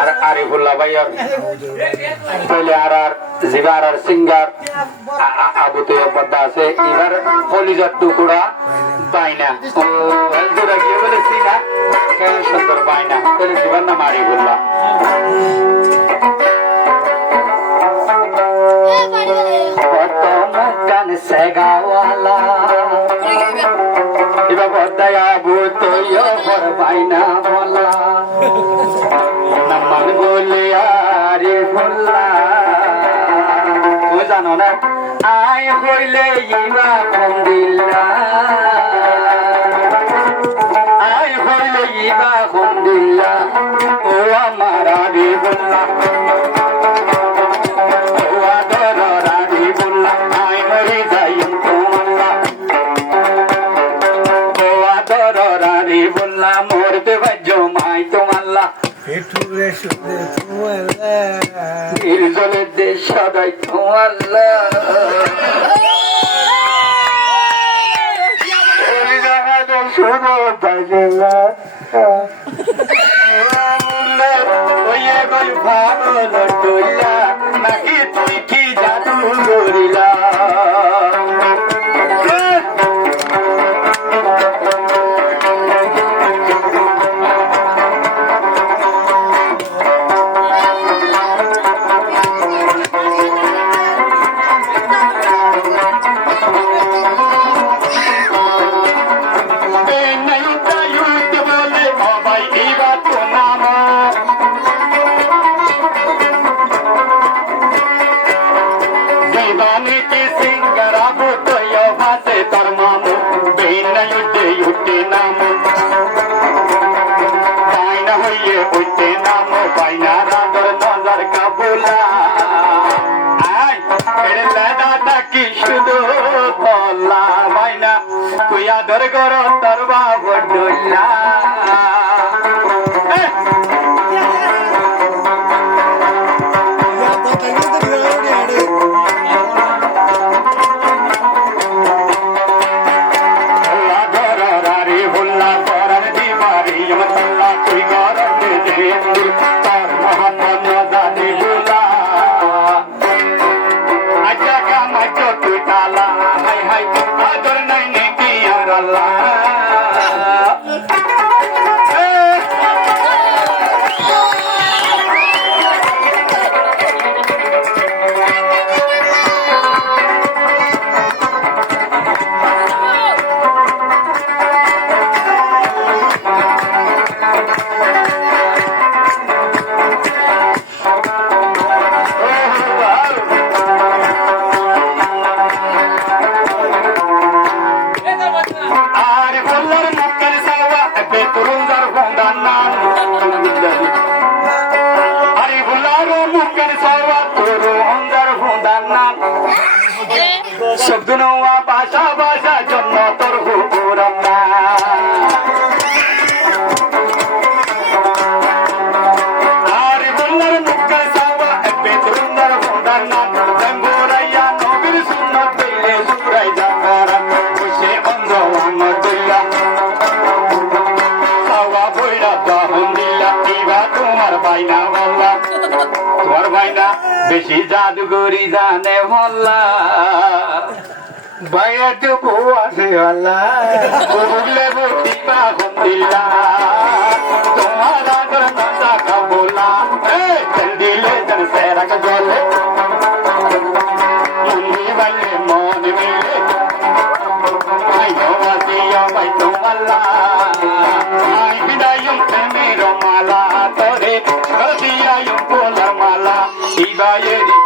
আর আরিফুল্লাহ ভাইয়ার পহলে আর জিবার আর সিঙ্গার আবু তৈয়ব বদ্দা আছে এবার কলিজার টুকুরা বাইনা জোড়া গিয়ে বলেছি না কেমন সুন্দর বাইনা তাহলে জিবার নাম আরিফুল্লাহ সেগাওয়ালা এবার বদ্দায় আবু তৈয়ব বাইনা বলা নামান বলে আরিফুল্লাহ ও জানো না আয় হইলে ইবা কন্দিল্লা আয় হইলে ইবা কন্দিল্লা ও আমার আরিফুল্লাহ ও আদর আরিফুল্লাহ আয় মরি যাই তোমাল্লাহ ও আদর আরিফুল্লাহ মরতে বাজ্য মাই তোমাল্লাহ নির্জনের দেশ সদাই তোমাল্লাহ শুনো বাজলা নাকি তুই কি জাদু করিলা তুই আদর কর তোর বাবু ডুল্লা শব্দ নওয়া বাসা বাসা জন্য তোর হুকুর আর বললার মুখে সাওয়া বেতরুন্দার ফোন্দার না জঙ্গরাইয়া নবীর সুন্নাত দিলে সুরাই জাকার বসে অন্ধ আমার দিলা সাওয়া বইরা দহন দিলা ইবা তোমার বাইনা বললা তোমার বাইনা বেশি জাদুগরি জানে বললা বাইরে তো বউ আছে আল্লাহ বললে বুঝিবা দিলা তোমার আদর না কাবুলা তেল দিলে যেন সেরাক জলে মুন্নি বললে মন মিলে আই নওয়াজিয়া বাই তোমাল্লা আই বিদায়ুম প্রেমের মালা তোরে দিয়ায়ুম পোলা মালা ইবায়েরি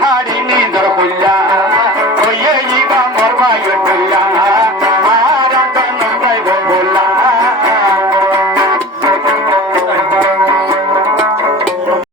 হাড়ি নিজর কইলা